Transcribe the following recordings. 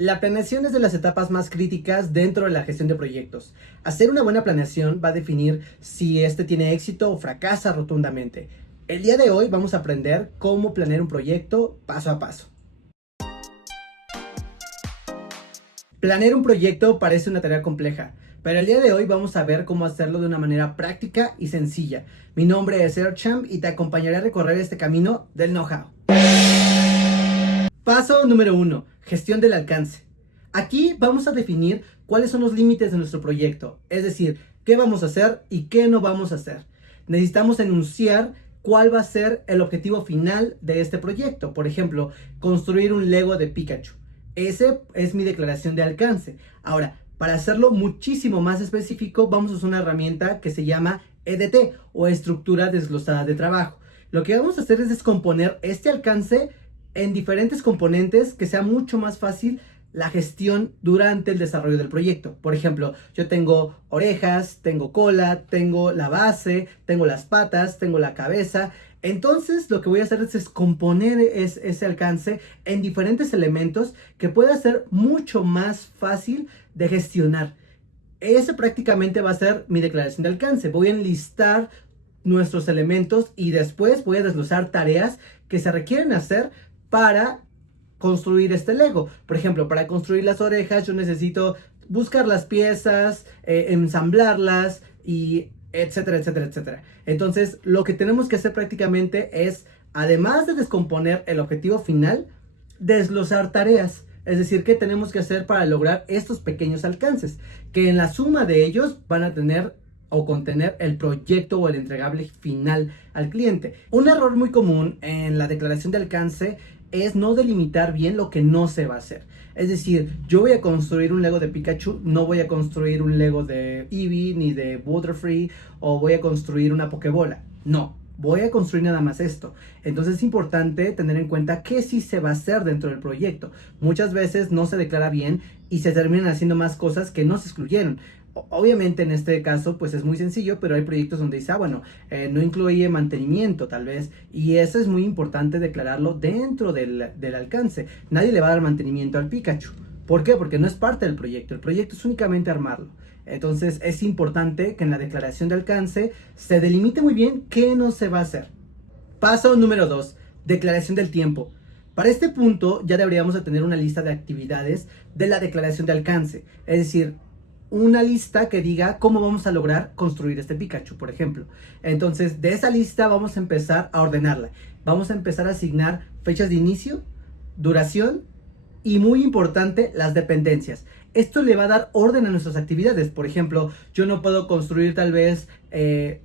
La planeación es de las etapas más críticas dentro de la gestión de proyectos. Hacer una buena planeación va a definir si este tiene éxito o fracasa rotundamente. El día de hoy vamos a aprender cómo planear un proyecto paso a paso. Planear un proyecto parece una tarea compleja, pero el día de hoy vamos a ver cómo hacerlo de una manera práctica y sencilla. Mi nombre es Ercham y te acompañaré a recorrer este camino del know-how. Paso número 1. Gestión del alcance. Aquí vamos a definir cuáles son los límites de nuestro proyecto, es decir, qué vamos a hacer y qué no vamos a hacer. Necesitamos enunciar cuál va a ser el objetivo final de este proyecto. Por ejemplo, construir un Lego de Pikachu. Ese es mi declaración de alcance. Ahora, para hacerlo muchísimo más específico, vamos a usar una herramienta que se llama EDT o estructura desglosada de trabajo. Lo que vamos a hacer es descomponer este alcance en diferentes componentes que sea mucho más fácil la gestión durante el desarrollo del proyecto. Por ejemplo, yo tengo orejas, tengo cola, tengo la base, tengo las patas, tengo la cabeza. Entonces lo que voy a hacer es descomponer ese alcance en diferentes elementos que pueda ser mucho más fácil de gestionar. Ese prácticamente va a ser mi declaración de alcance. Voy a enlistar nuestros elementos y después voy a desglosar tareas que se requieren hacer para construir este Lego. Por ejemplo, para construir las orejas yo necesito buscar las piezas, ensamblarlas y etcétera, etcétera, etcétera. Entonces, lo que tenemos que hacer prácticamente es, además de descomponer el objetivo final, desglosar tareas. Es decir, qué tenemos que hacer para lograr estos pequeños alcances, que en la suma de ellos van a tener o contener el proyecto o el entregable final al cliente. Un error muy común en la declaración de alcance es no delimitar bien lo que no se va a hacer. Es decir, yo voy a construir un Lego de Pikachu, no voy a construir un Lego de Eevee ni de Butterfree o voy a construir una Pokébola. No, voy a construir nada más esto. Entonces es importante tener en cuenta qué sí se va a hacer dentro del proyecto. Muchas veces no se declara bien y se terminan haciendo más cosas que no se excluyeron. Obviamente en este caso pues es muy sencillo, pero hay proyectos donde dice, no incluye mantenimiento tal vez, y eso es muy importante declararlo dentro del alcance. Nadie le va a dar mantenimiento al Pikachu. ¿Por qué? Porque no es parte del proyecto, el proyecto es únicamente armarlo. Entonces es importante que en la declaración de alcance se delimite muy bien qué no se va a hacer. Paso número 2, declaración del tiempo. Para este punto ya deberíamos de tener una lista de actividades de la declaración de alcance, es decir, una lista que diga cómo vamos a lograr construir este Pikachu, por ejemplo. Entonces, de esa lista vamos a empezar a ordenarla. Vamos a empezar a asignar fechas de inicio, duración y, muy importante, las dependencias. Esto le va a dar orden a nuestras actividades. Por ejemplo, yo no puedo construir tal vez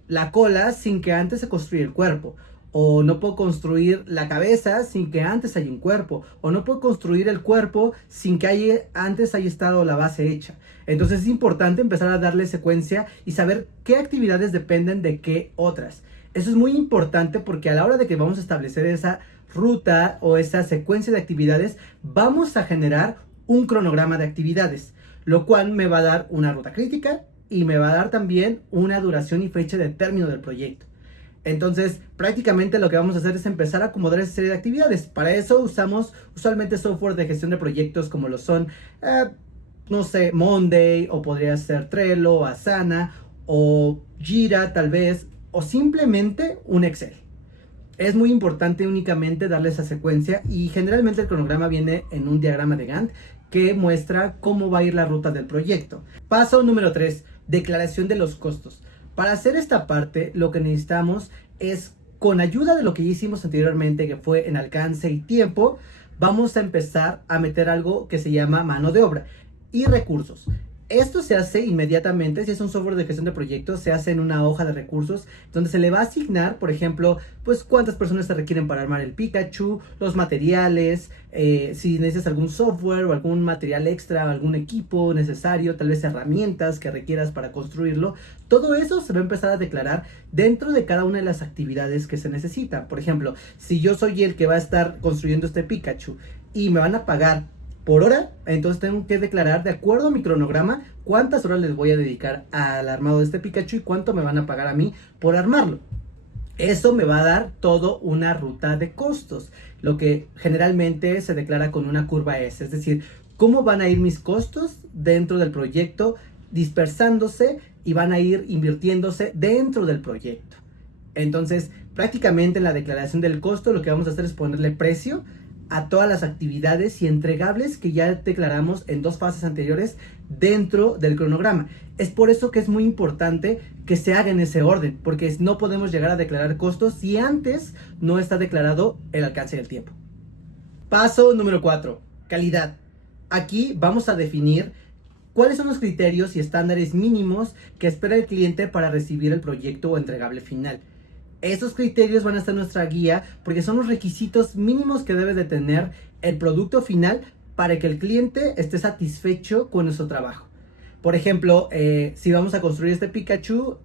la cola sin que antes se construya el cuerpo. O no puedo construir la cabeza sin que antes haya un cuerpo. O no puedo construir el cuerpo sin que antes haya estado la base hecha. Entonces es importante empezar a darle secuencia y saber qué actividades dependen de qué otras. Eso es muy importante porque a la hora de que vamos a establecer esa ruta o esa secuencia de actividades, vamos a generar un cronograma de actividades, lo cual me va a dar una ruta crítica y me va a dar también una duración y fecha de término del proyecto. Entonces, prácticamente lo que vamos a hacer es empezar a acomodar esa serie de actividades. Para eso usamos usualmente software de gestión de proyectos como lo son, Monday, o podría ser Trello, Asana, o Jira tal vez, o simplemente un Excel. Es muy importante únicamente darle esa secuencia y generalmente el cronograma viene en un diagrama de Gantt que muestra cómo va a ir la ruta del proyecto. Paso número 3, declaración de los costos. Para hacer esta parte, lo que necesitamos es, con ayuda de lo que ya hicimos anteriormente, que fue en alcance y tiempo, vamos a empezar a meter algo que se llama mano de obra y recursos. Esto se hace inmediatamente, si es un software de gestión de proyectos, se hace en una hoja de recursos donde se le va a asignar, por ejemplo, pues cuántas personas se requieren para armar el Pikachu, los materiales, si necesitas algún software o algún material extra, algún equipo necesario, tal vez herramientas que requieras para construirlo. Todo eso se va a empezar a declarar dentro de cada una de las actividades que se necesitan. Por ejemplo, si yo soy el que va a estar construyendo este Pikachu y me van a pagar por hora, entonces tengo que declarar de acuerdo a mi cronograma cuántas horas les voy a dedicar al armado de este Pikachu y cuánto me van a pagar a mí por armarlo. Eso me va a dar todo una ruta de costos, lo que generalmente se declara con una curva S, es decir, cómo van a ir mis costos dentro del proyecto, dispersándose y van a ir invirtiéndose dentro del proyecto. Entonces, prácticamente en la declaración del costo lo que vamos a hacer es ponerle precio a todas las actividades y entregables que ya declaramos en 2 fases anteriores dentro del cronograma. Es por eso que es muy importante que se haga en ese orden, porque no podemos llegar a declarar costos si antes no está declarado el alcance del tiempo. Paso número 4, calidad. Aquí vamos a definir cuáles son los criterios y estándares mínimos que espera el cliente para recibir el proyecto o entregable final. Esos criterios van a estar en nuestra guía porque son los requisitos mínimos que debe de tener el producto final para que el cliente esté satisfecho con nuestro trabajo. Por ejemplo, si vamos a construir este Pikachu,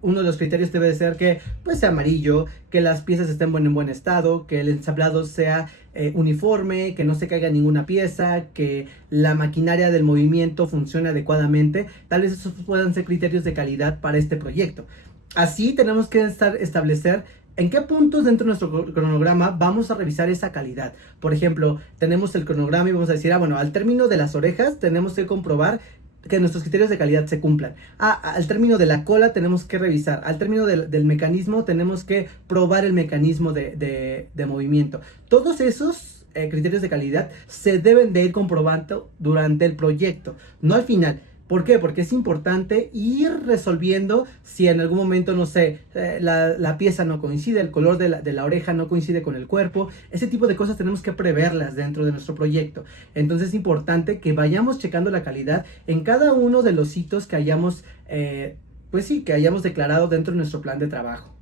uno de los criterios debe de ser que pues, sea amarillo, que las piezas estén en buen estado, que el ensamblado sea uniforme, que no se caiga ninguna pieza, que la maquinaria del movimiento funcione adecuadamente. Tal vez esos puedan ser criterios de calidad para este proyecto. Así tenemos que establecer en qué puntos dentro de nuestro cronograma vamos a revisar esa calidad. Por ejemplo, tenemos el cronograma y vamos a decir, bueno, al término de las orejas tenemos que comprobar que nuestros criterios de calidad se cumplan. Al término de la cola tenemos que revisar. Al término del mecanismo tenemos que probar el mecanismo de movimiento. Todos esos criterios de calidad se deben de ir comprobando durante el proyecto, no al final. ¿Por qué? Porque es importante ir resolviendo si en algún momento, no sé, la pieza no coincide, el color de la oreja no coincide con el cuerpo. Ese tipo de cosas tenemos que preverlas dentro de nuestro proyecto. Entonces es importante que vayamos checando la calidad en cada uno de los hitos que hayamos, que hayamos declarado dentro de nuestro plan de trabajo.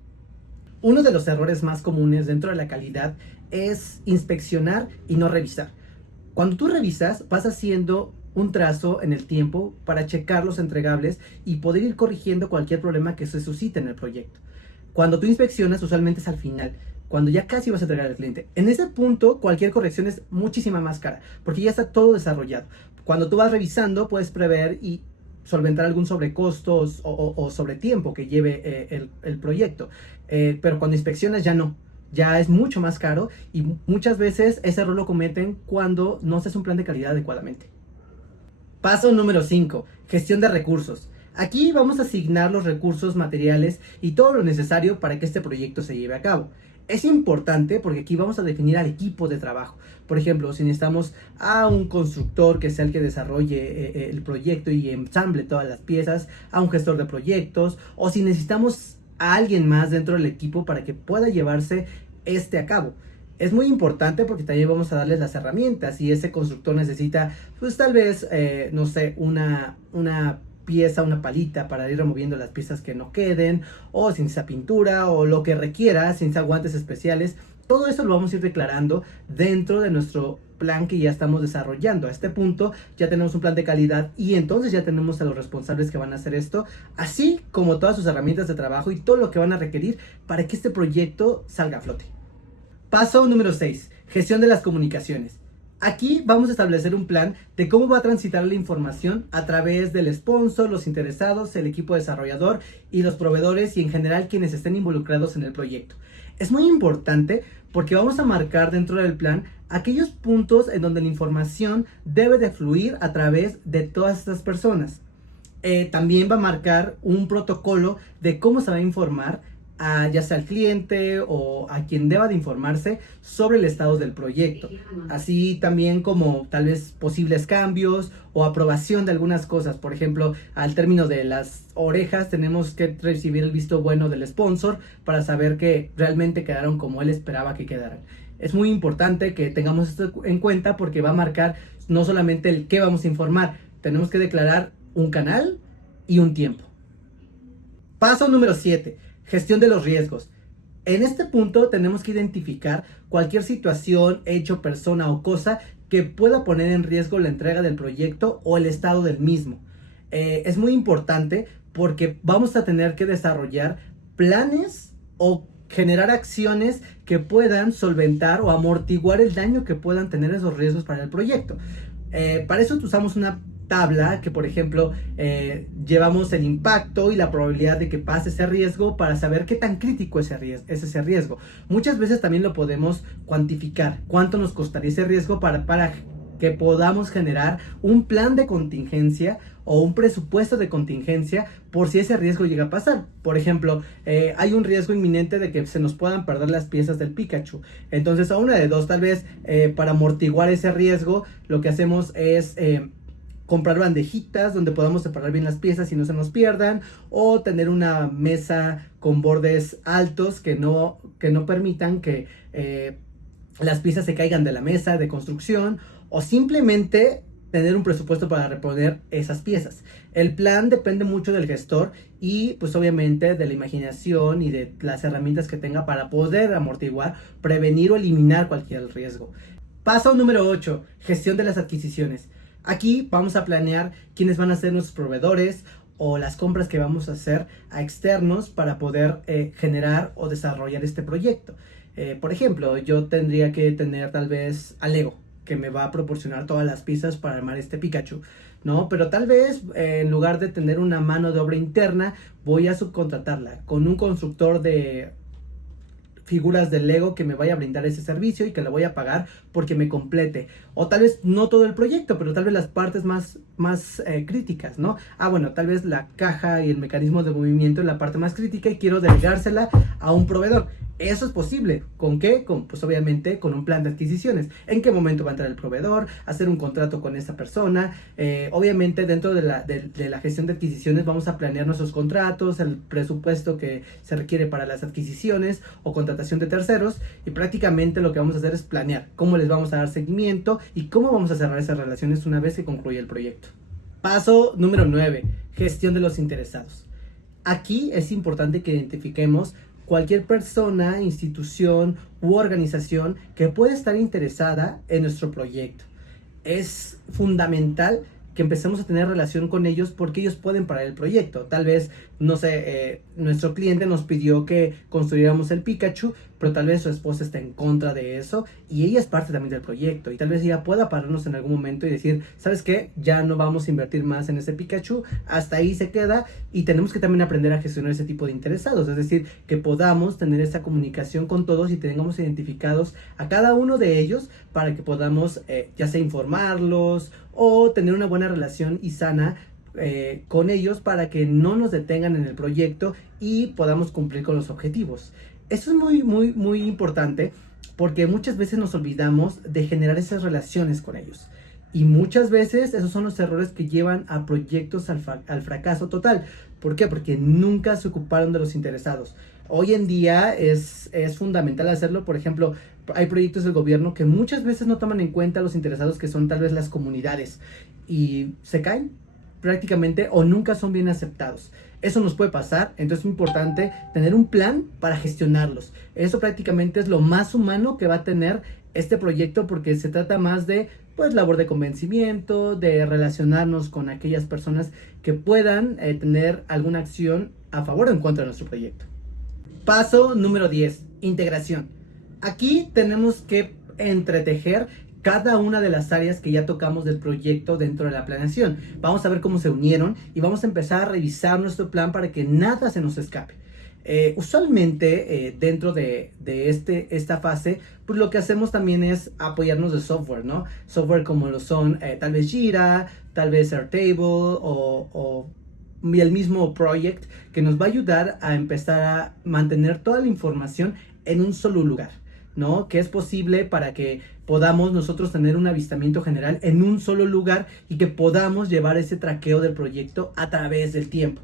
Uno de los errores más comunes dentro de la calidad es inspeccionar y no revisar. Cuando tú revisas, vas haciendo un trazo en el tiempo para checar los entregables y poder ir corrigiendo cualquier problema que se suscite en el proyecto. Cuando tú inspeccionas, usualmente es al final, cuando ya casi vas a entregar al cliente. En ese punto, cualquier corrección es muchísima más cara, porque ya está todo desarrollado. Cuando tú vas revisando, puedes prever y solventar algún sobrecostos o sobretiempo que lleve el proyecto. Pero cuando inspeccionas ya no. Ya es mucho más caro y muchas veces ese error lo cometen cuando no se hace un plan de calidad adecuadamente. Paso número 5, gestión de recursos. Aquí vamos a asignar los recursos materiales y todo lo necesario para que este proyecto se lleve a cabo. Es importante porque aquí vamos a definir al equipo de trabajo. Por ejemplo, si necesitamos a un constructor que sea el que desarrolle el proyecto y ensamble todas las piezas, a un gestor de proyectos, o si necesitamos a alguien más dentro del equipo para que pueda llevarse a cabo. Es muy importante porque también vamos a darles las herramientas. Si ese constructor necesita, pues tal vez, no sé, una pieza, una palita para ir removiendo las piezas que no queden, o sin esa pintura, o lo que requiera, sin esas guantes especiales. Todo eso lo vamos a ir declarando dentro de nuestro plan que ya estamos desarrollando. A este punto ya tenemos un plan de calidad y entonces ya tenemos a los responsables que van a hacer esto, así como todas sus herramientas de trabajo y todo lo que van a requerir para que este proyecto salga a flote. Paso número 6, gestión de las comunicaciones. Aquí vamos a establecer un plan de cómo va a transitar la información a través del sponsor, los interesados, el equipo desarrollador y los proveedores y en general quienes estén involucrados en el proyecto. Es muy importante porque vamos a marcar dentro del plan aquellos puntos en donde la información debe de fluir a través de todas estas personas. También va a marcar un protocolo de cómo se va a informar ya sea al cliente o a quien deba de informarse sobre el estado del proyecto, así también como tal vez posibles cambios o aprobación de algunas cosas. Por ejemplo, al término de las orejas tenemos que recibir el visto bueno del sponsor para saber que realmente quedaron como él esperaba que quedaran. Es muy importante que tengamos esto en cuenta porque va a marcar no solamente el qué vamos a informar, tenemos que declarar un canal y un tiempo. Paso número 7. Gestión de los riesgos. En este punto tenemos que identificar cualquier situación, hecho, persona o cosa que pueda poner en riesgo la entrega del proyecto o el estado del mismo. Es muy importante porque vamos a tener que desarrollar planes o generar acciones que puedan solventar o amortiguar el daño que puedan tener esos riesgos para el proyecto. Para eso usamos una tabla que, por ejemplo, llevamos el impacto y la probabilidad de que pase ese riesgo para saber qué tan crítico es ese riesgo. Muchas veces también lo podemos cuantificar, cuánto nos costaría ese riesgo para que podamos generar un plan de contingencia o un presupuesto de contingencia por si ese riesgo llega a pasar. Por ejemplo, hay un riesgo inminente de que se nos puedan perder las piezas del Pikachu. Entonces, a una de dos, tal vez para amortiguar ese riesgo, lo que hacemos es comprar bandejitas donde podamos separar bien las piezas y no se nos pierdan, o tener una mesa con bordes altos que no permitan que las piezas se caigan de la mesa de construcción, o simplemente tener un presupuesto para reponer esas piezas. El plan depende mucho del gestor y pues obviamente de la imaginación y de las herramientas que tenga para poder amortiguar, prevenir o eliminar cualquier riesgo. Paso número 8, gestión de las adquisiciones. Aquí vamos a planear quiénes van a ser nuestros proveedores o las compras que vamos a hacer a externos para poder generar o desarrollar este proyecto. Por ejemplo, yo tendría que tener tal vez a Lego, que me va a proporcionar todas las piezas para armar este Pikachu, ¿no? Pero tal vez en lugar de tener una mano de obra interna, voy a subcontratarla con un constructor de figuras de Lego que me vaya a brindar ese servicio y que lo voy a pagar porque me complete. O tal vez no todo el proyecto, pero tal vez las partes más críticas, ¿no? Bueno, tal vez la caja y el mecanismo de movimiento es la parte más crítica y quiero delegársela a un proveedor. Eso es posible. ¿Con qué? Pues obviamente con un plan de adquisiciones. ¿En qué momento va a entrar el proveedor? Hacer un contrato con esa persona. Obviamente dentro de la gestión de adquisiciones vamos a planear nuestros contratos, el presupuesto que se requiere para las adquisiciones o contratación de terceros, y prácticamente lo que vamos a hacer es planear cómo les vamos a dar seguimiento y cómo vamos a cerrar esas relaciones una vez que concluya el proyecto. Paso número 9, gestión de los interesados. Aquí es importante que identifiquemos cualquier persona, institución u organización que pueda estar interesada en nuestro proyecto. Es fundamental que empecemos a tener relación con ellos porque ellos pueden parar el proyecto. Tal vez, no sé, nuestro cliente nos pidió que construyéramos el Pikachu, pero tal vez su esposa está en contra de eso y ella es parte también del proyecto y tal vez ella pueda pararnos en algún momento y decir, ¿sabes qué? Ya no vamos a invertir más en ese Pikachu, hasta ahí se queda, y tenemos que también aprender a gestionar ese tipo de interesados, es decir, que podamos tener esta comunicación con todos y tengamos identificados a cada uno de ellos para que podamos ya sea informarlos o tener una buena relación y sana con ellos para que no nos detengan en el proyecto y podamos cumplir con los objetivos. Eso es muy importante porque muchas veces nos olvidamos de generar esas relaciones con ellos. Y muchas veces esos son los errores que llevan a proyectos al fracaso total. ¿Por qué? Porque nunca se ocuparon de los interesados. Hoy en día es fundamental hacerlo. Por ejemplo, hay proyectos del gobierno que muchas veces no toman en cuenta a los interesados, que son tal vez las comunidades, y se caen prácticamente o nunca son bien aceptados. Eso nos puede pasar, entonces es importante tener un plan para gestionarlos. Eso prácticamente es lo más humano que va a tener este proyecto, porque se trata más de pues labor de convencimiento, de relacionarnos con aquellas personas que puedan tener alguna acción a favor o en contra de nuestro proyecto. Paso número 10, integración. Aquí tenemos que entretejer cada una de las áreas que ya tocamos del proyecto dentro de la planeación. Vamos a ver cómo se unieron y vamos a empezar a revisar nuestro plan para que nada se nos escape. Usualmente dentro de esta fase, pues lo que hacemos también es apoyarnos de software, ¿no? Software como lo son tal vez Jira, tal vez Airtable o el mismo Project, que nos va a ayudar a empezar a mantener toda la información en un solo lugar, ¿no? Que es posible para que podamos nosotros tener un avistamiento general en un solo lugar y que podamos llevar ese traqueo del proyecto a través del tiempo.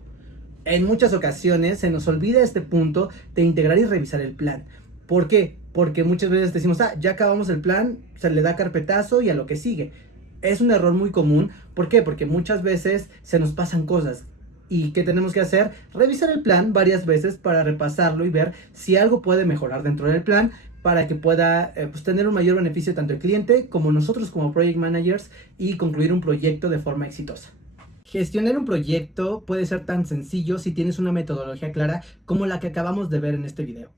En muchas ocasiones se nos olvida este punto de integrar y revisar el plan. ¿Por qué? Porque muchas veces decimos, ya acabamos el plan, se le da carpetazo y a lo que sigue. Es un error muy común. ¿Por qué? Porque muchas veces se nos pasan cosas. ¿Y qué tenemos que hacer? Revisar el plan varias veces para repasarlo y ver si algo puede mejorar dentro del plan, para que pueda pues tener un mayor beneficio tanto el cliente como nosotros como project managers y concluir un proyecto de forma exitosa. Gestionar un proyecto puede ser tan sencillo si tienes una metodología clara como la que acabamos de ver en este video.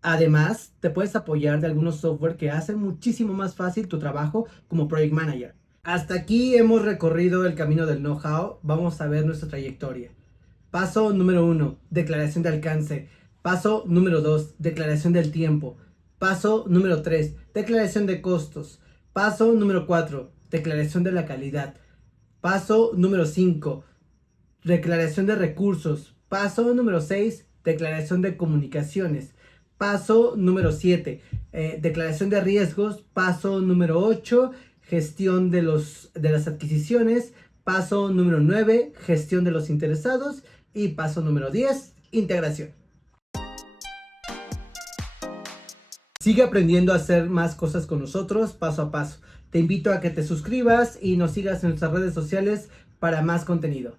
Además, te puedes apoyar de algunos software que hacen muchísimo más fácil tu trabajo como project manager. Hasta aquí hemos recorrido el camino del know-how. Vamos a ver nuestra trayectoria. Paso número 1, declaración de alcance. Paso número 2, declaración del tiempo. Paso número 3, declaración de costos. Paso número 4, declaración de la calidad. Paso número 5, declaración de recursos. Paso número 6, declaración de comunicaciones. Paso número 7, declaración de riesgos. Paso número 8, gestión de las adquisiciones. Paso número 9, gestión de los interesados. Y paso número 10, integración. Sigue aprendiendo a hacer más cosas con nosotros paso a paso. Te invito a que te suscribas y nos sigas en nuestras redes sociales para más contenido.